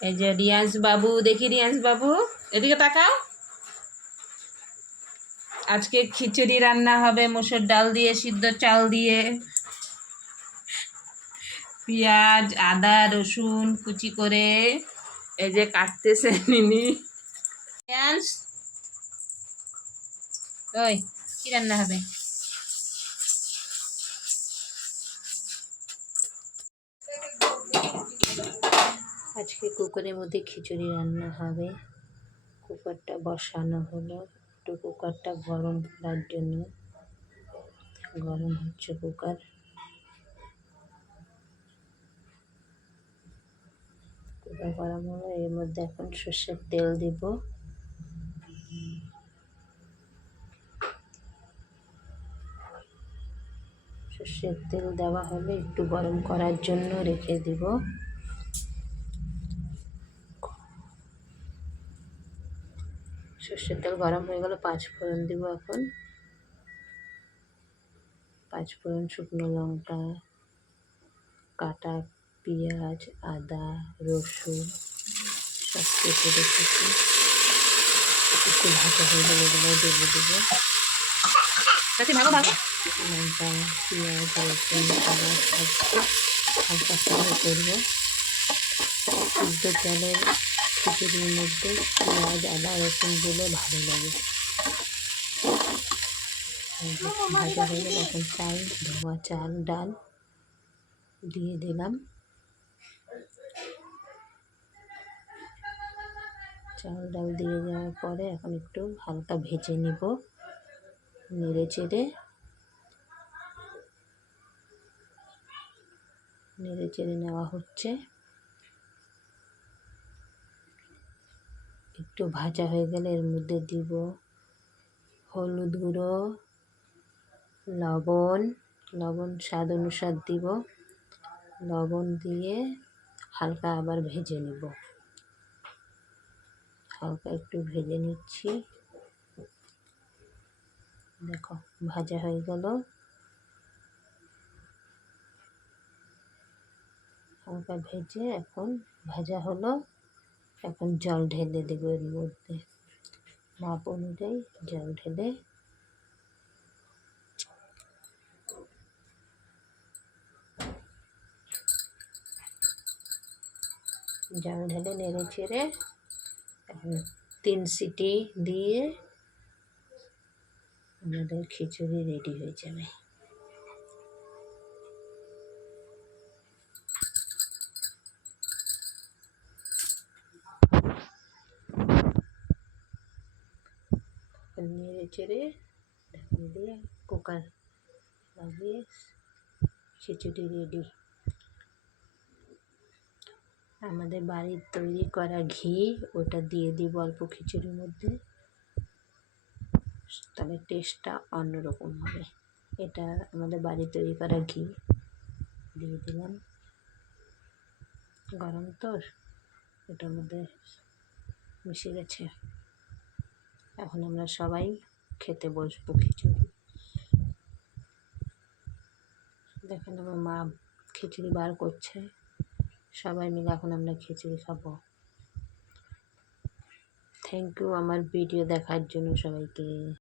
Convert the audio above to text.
এই যে রিয়ান্স বাবু, দেখি রিয়ান্স বাবু, এদিকে তাকাও। আজকে খিচুড়ি রান্না হবে, মুসুর ডাল দিয়ে, সিদ্ধ চাল দিয়ে। পেঁয়াজ, আদা, রসুন, কুচি করে। এই যে কাটতেছে নিনি। রিয়ান্স ওই, কি রান্না হবে? আজকে কুকারের মধ্যে খিচুড়ি রান্না হবে। কুকারটা বসানো হলো। একটু কুকারটা গরম করার জন্য। গরম হচ্ছে কুকার। কুকার গরম হলো, এর মধ্যে এখন সর্ষের তেল দিব। সর্ষের তেল দেওয়া হলে একটু গরম করার জন্য রেখে দিব। সর্ষের তেল গরম হয়ে গেল পাঁচ ফোড়ন দিব এখন। পাঁচ ফোড়ন শুকনো লঙ্কা কাটা পেঁয়াজ আদা রসুন সব কেটে রেখেছি। একটু ভাজা হয়ে গেলে এগুলো দেবো। দেবো লঙ্কা পেঁয়াজ রসুন আদা সব হালকা করব। সিদ্ধ চালের খিচুড়ির মধ্যে পেঁয়াজ, আদা, রসুন দিলে ভালো লাগে। ভাজা হয়ে গেলে এখন চাল ধোয়া চাল, ডাল দিয়ে দিলাম। চাল, ডাল দিয়ে যাওয়ার পরে এখন একটু হালকা ভেজে নিব, নেড়ে চেড়ে। নেড়ে চেড়ে নেওয়া হচ্ছে। একটু ভাজা হয়ে গেলে এর মধ্যে দিব হলুদ গুঁড়ো, লবণ লবণ স্বাদ অনুসার দিব। লবণ দিয়ে হালকা আবার ভেজে নিব। হালকা একটু ভেজে নিচ্ছি। দেখো, ভাজা হয়ে গেল। হালকা ভেজে এখন ভাজা হলো। এখন জল ঢেলে দেবো এর মধ্যে। মাপ অনুযায়ী জল ঢেলে জল ঢেলে নেড়ে চেড়ে এখন তিন সিটি দিয়ে আমাদের খিচুড়ি রেডি হয়ে যাবে। নেড়ে চেড়ে ঢাকনি দিয়ে কুকার লাগিয়ে খিচুড়ি রেডি। আমাদের বাড়ির তৈরি করা ঘি, ওটা দিয়ে দিব অল্প খিচুড়ির মধ্যে। তবে টেস্টটা অন্যরকম হবে। এটা আমাদের বাড়ি তৈরি করা ঘি। দিয়ে দিলাম। গরম তো ওটার মধ্যে মিশে গেছে। এখন আমরা সবাই খেতে বসবো খিচুড়ি। দেখেন আমার মা খিচুড়ি বার করছে। সবাই মিলে এখন আমরা খিচুড়ি খাব। থ্যাংক ইউ আমার ভিডিও দেখার জন্য সবাইকে।